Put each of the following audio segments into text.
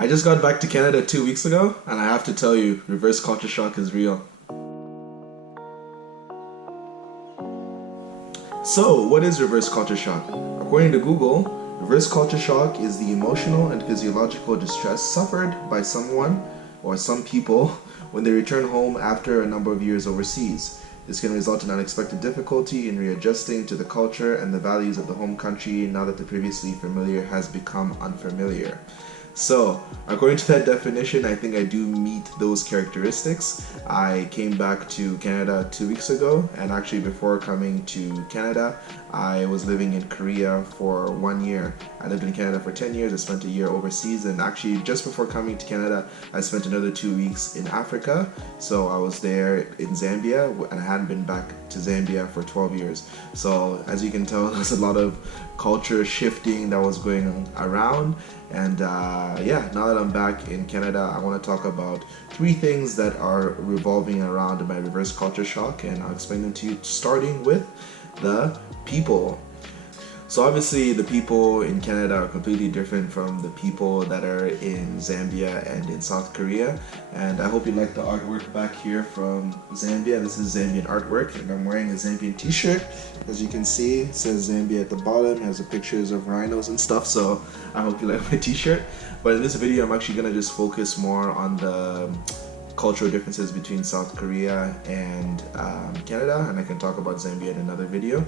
I just got back to Canada 2 weeks ago, and I have to tell you, reverse culture shock is real. So, what is reverse culture shock? According to Google, reverse culture shock is the emotional and physiological distress suffered by someone or some people when they return home after a number of years overseas. This can result in unexpected difficulty in readjusting to the culture and the values of the home country now that the previously familiar has become unfamiliar. So, according to that definition, I think I do meet those characteristics. I came back to Canada 2 weeks ago, and actually before coming to Canada, I was living in Korea for 1 year. I lived in Canada for 10 years, I spent a year overseas, and actually just before coming to Canada, I spent another 2 weeks in Africa. So I was there in Zambia, and I hadn't been back to Zambia for 12 years. So as you can tell, there's a lot of culture shifting that was going around. And yeah, now that I'm back in Canada, I want to talk about 3 things that are revolving around my reverse culture shock, and I'll explain them to you, starting with the people. So obviously the people in Canada are completely different from the people that are in Zambia and in South Korea. And I hope you like the artwork back here from Zambia. This is Zambian artwork, and I'm wearing a Zambian t-shirt. As you can see, it says Zambia at the bottom, has the pictures of rhinos and stuff, so I hope you like my t-shirt. But in this video, I'm actually gonna just focus more on the cultural differences between South Korea and Canada, and I can talk about Zambia in another video.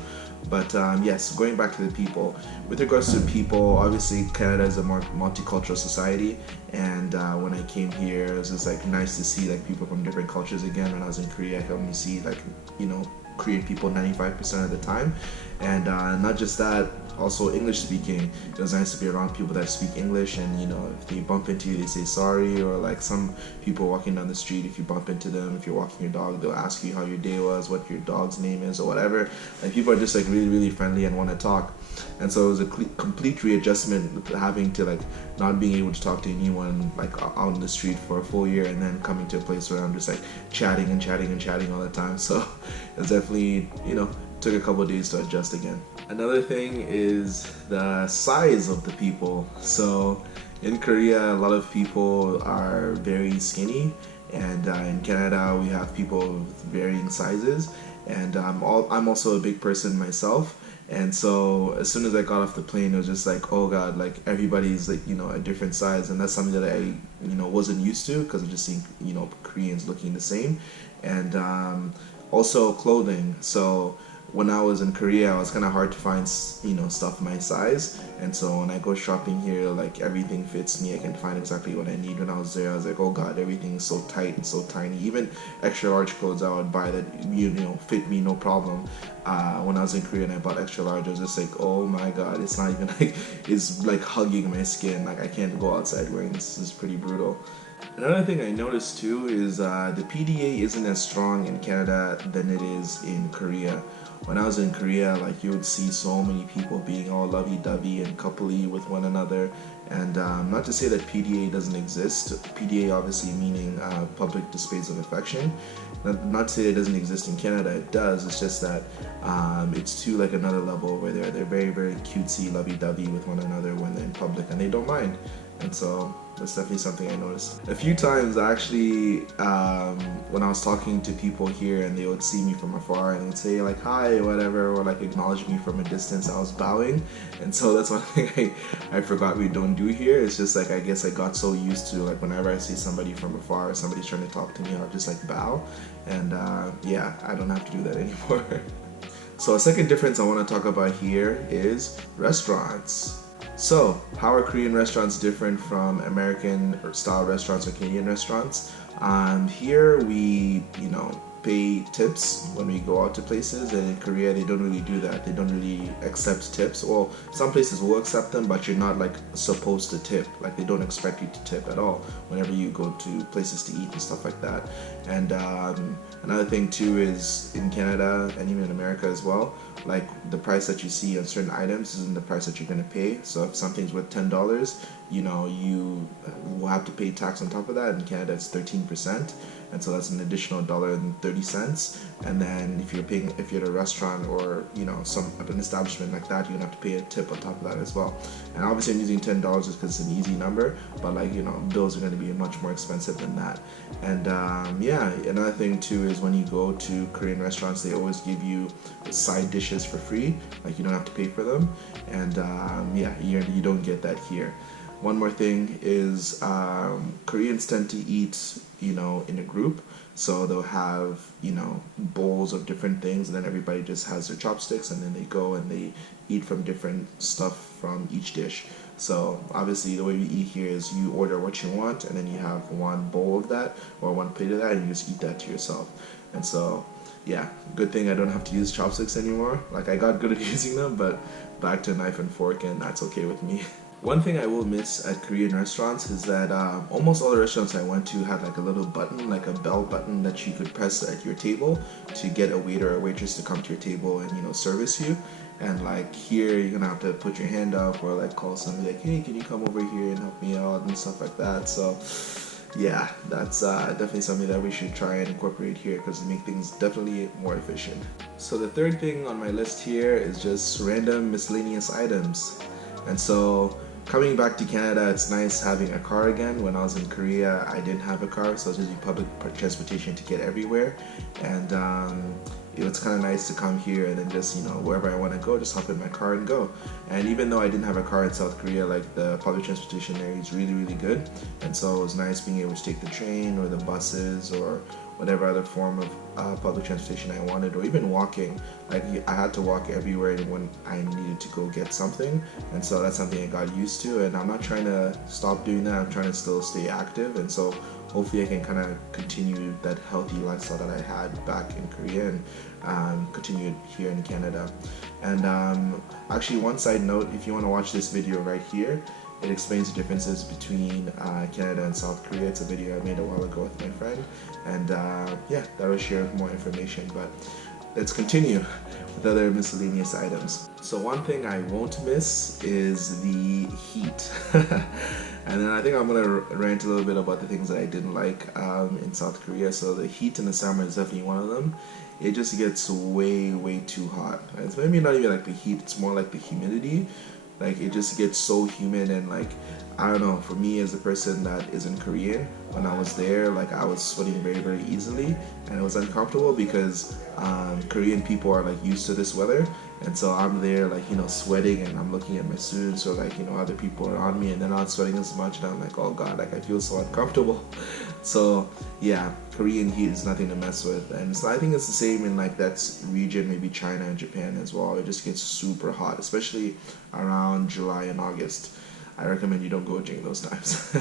But yes, going back to the people. With regards to people, obviously Canada is a more multicultural society, and when I came here, it was just like nice to see like people from different cultures again. When I was in Korea, I could only see like, you know, Korean people 95% of the time, and not just that, also English speaking. It was nice to be around people that speak English, and you know, if they bump into you, they say sorry. Or like some people walking down the street, if you bump into them, if you're walking your dog, they'll ask you how your day was, what your dog's name is, or whatever. Like people are just like really friendly and want to talk. And so it was a complete readjustment, having to like not being able to talk to anyone like out on the street for a full year, and then coming to a place where I'm just like chatting all the time. So it's definitely, you know, took a couple of days to adjust again. Another thing is the size of the people. So in Korea, a lot of people are very skinny, and in Canada we have people with varying sizes. And I'm also a big person myself, and so as soon as I got off the plane, it was just like, oh god, like everybody's like, you know, a different size, and that's something that I, you know, wasn't used to, because of just seeing, you know, Koreans looking the same. And also clothing. So when I was in Korea, it was kind of hard to find, you know, stuff my size, and so when I go shopping here, like everything fits me. I can find exactly what I need. When I was there, I was like, oh god, everything's so tight and so tiny. Even extra large clothes I would buy that, you know, fit me no problem. When I was in Korea and I bought extra large, I was just like, oh my god, it's not even like, it's like hugging my skin. Like I can't go outside wearing this. This is pretty brutal. Another thing I noticed too is the PDA isn't as strong in Canada than it is in Korea. When I was in Korea, like you would see so many people being all lovey-dovey and coupley with one another. And not to say that PDA doesn't exist. PDA obviously meaning public displays of affection. Not to say it doesn't exist in Canada, it does. It's just that it's to like another level where they're very cutesy, lovey-dovey with one another when they're in public, and they don't mind. And so that's definitely something I noticed. A few times actually, when I was talking to people here and they would see me from afar and they'd say like hi or whatever, or like acknowledge me from a distance, I was bowing. And so that's one thing I forgot we don't do here. It's just like, I guess I got so used to like whenever I see somebody from afar or somebody's trying to talk to me, I'll just like bow. And yeah, I don't have to do that anymore. So a second difference I want to talk about here is restaurants. So, how are Korean restaurants different from American style restaurants or Canadian restaurants? Here we, you know, pay tips when we go out to places, and in Korea they don't really do that. They don't really accept tips. Well, some places will accept them, but you're not like supposed to tip. Like they don't expect you to tip at all whenever you go to places to eat and stuff like that. And another thing too is in Canada and even in America as well, like the price that you see on certain items isn't the price that you're gonna pay. So if something's worth $10, you know, have to pay tax on top of that. In Canada, it's 13%, and so that's an additional $1.30. And then if you're at a restaurant or an establishment like that, you're gonna have to pay a tip on top of that as well. And obviously, I'm using $10 just because it's an easy number, but bills are gonna be much more expensive than that. And yeah, another thing too is when you go to Korean restaurants, they always give you side dishes for free. Like, you don't have to pay for them, and yeah, you don't get that here. One more thing is Koreans tend to eat, in a group. So they'll have, bowls of different things, and then everybody just has their chopsticks, and then they go and they eat from different stuff from each dish. So obviously the way we eat here is you order what you want, and then you have one bowl of that or one plate of that, and you just eat that to yourself. And so, yeah, good thing I don't have to use chopsticks anymore. Like, I got good at using them, but back to knife and fork, and that's okay with me. One thing I will miss at Korean restaurants is that almost all the restaurants I went to had like a little button, like a bell button that you could press at your table to get a waiter or a waitress to come to your table and service you. And like here, you're gonna have to put your hand up or like call somebody like, hey, can you come over here and help me out and stuff like that. So yeah, that's definitely something that we should try and incorporate here, because it makes things definitely more efficient. So the third thing on my list here is just random miscellaneous items. And so coming back to Canada, it's nice having a car again. When I was in Korea, I didn't have a car, so I was using public transportation to get everywhere. And it's kind of nice to come here and then just, wherever I want to go, just hop in my car and go. And even though I didn't have a car in South Korea, like, the public transportation there is really, really good. And so it was nice being able to take the train or the buses or whatever other form of public transportation I wanted, or even walking. Like, I had to walk everywhere when I needed to go get something, and so that's something I got used to, and I'm not trying to stop doing that. I'm trying to still stay active, and so hopefully I can kind of continue that healthy lifestyle that I had back in Korea and continue it here in Canada. And actually, one side note, if you want to watch this video right here, it explains the differences between Canada and South Korea. It's a video I made a while ago with my friend, and yeah, that will share more information. But let's continue with other miscellaneous items. So one thing I won't miss is the heat. And then I think I'm gonna rant a little bit about the things that I didn't like in South Korea. So the heat in the summer is definitely one of them. It just gets way too hot. It's maybe not even like the heat, it's more like the humidity. Like, it just gets so humid, and like, I don't know, for me as a person that isn't Korean, when I was there, like, I was sweating very easily, and it was uncomfortable because Korean people are like used to this weather, and so I'm there like, sweating, and I'm looking at my students or like, other people around me, and they're not sweating as much, and I'm like, oh god, like, I feel so uncomfortable. So yeah, Korean heat is nothing to mess with. And so I think it's the same in like that region, maybe China and Japan as well. It just gets super hot, especially around July and August. I recommend you don't go during those times.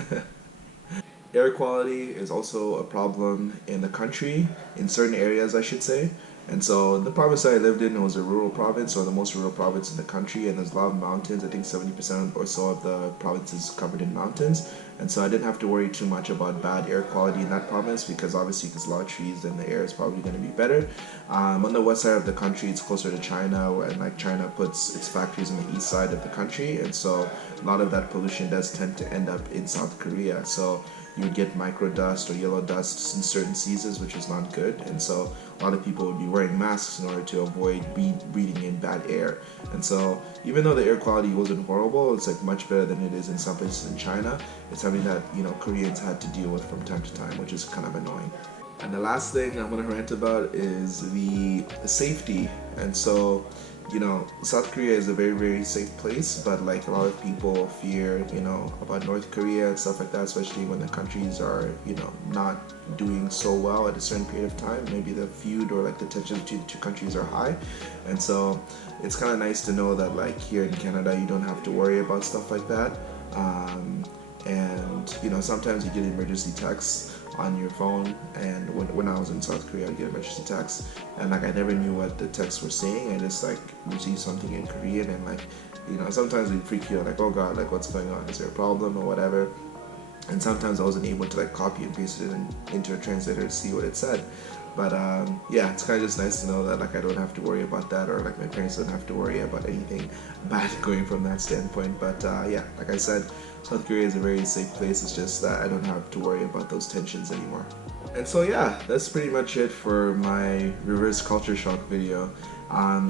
Air quality is also a problem in the country, in certain areas I should say. And so the province that I lived in was a rural province, or the most rural province in the country, and there's a lot of mountains. I think 70% or so of the province is covered in mountains. And so I didn't have to worry too much about bad air quality in that province, because obviously there's a lot of trees and the air is probably going to be better. On the west side of the country, it's closer to China, and like China puts its factories on the east side of the country, and so a lot of that pollution does tend to end up in South Korea. So you would get micro dust or yellow dust in certain seasons, which is not good. And so a lot of people would be wearing masks in order to avoid breathing in bad air. And so even though the air quality wasn't horrible, it's like much better than it is in some places in China. It's something that Koreans had to deal with from time to time, which is kind of annoying. And the last thing I'm going to rant about is the safety. And so South Korea is a very safe place, but like a lot of people fear, about North Korea and stuff like that, especially when the countries are, not doing so well at a certain period of time. Maybe the feud or like the tensions between the two countries are high. And so it's kind of nice to know that like here in Canada, you don't have to worry about stuff like that. And sometimes you get emergency texts on your phone, and when I was in South Korea, I'd get emergency texts, and like I never knew what the texts were saying. I just like received something in Korean, and like sometimes we freak you out, like, oh god, like what's going on, is there a problem or whatever. and sometimes I wasn't able to like copy and paste it into a translator to see what it said. But yeah, it's kind of just nice to know that like I don't have to worry about that, or like my parents don't have to worry about anything bad going from that standpoint. But yeah, like I said, South Korea is a very safe place. It's just that I don't have to worry about those tensions anymore. And so yeah, that's pretty much it for my reverse culture shock video.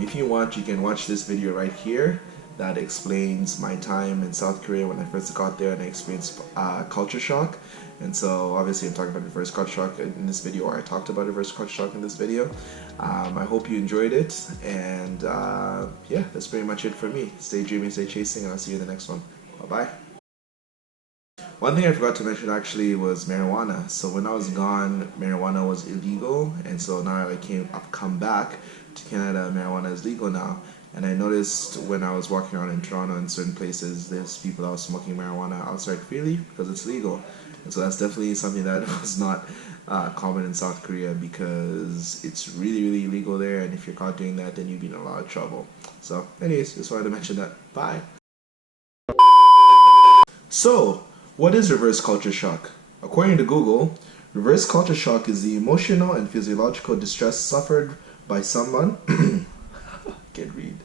If you want, you can watch this video right here that explains my time in South Korea when I first got there and I experienced culture shock. And so obviously I'm talking about reverse culture shock in this video, or I talked about reverse culture shock in this video. I hope you enjoyed it, and yeah, that's pretty much it for me. Stay dreaming, stay chasing, and I'll see you in the next one. Bye bye. One thing I forgot to mention actually was marijuana. So when I was gone, marijuana was illegal, and so now I've come back to Canada, marijuana is legal now. And I noticed when I was walking around in Toronto in certain places, there's people that were smoking marijuana outside freely because it's legal. And so that's definitely something that was not common in South Korea, because it's really, really illegal there, and if you're caught doing that, then you'd be in a lot of trouble. So anyways, just wanted to mention that. Bye. So, what is reverse culture shock? According to Google, reverse culture shock is the emotional and physiological distress suffered by someone can't read.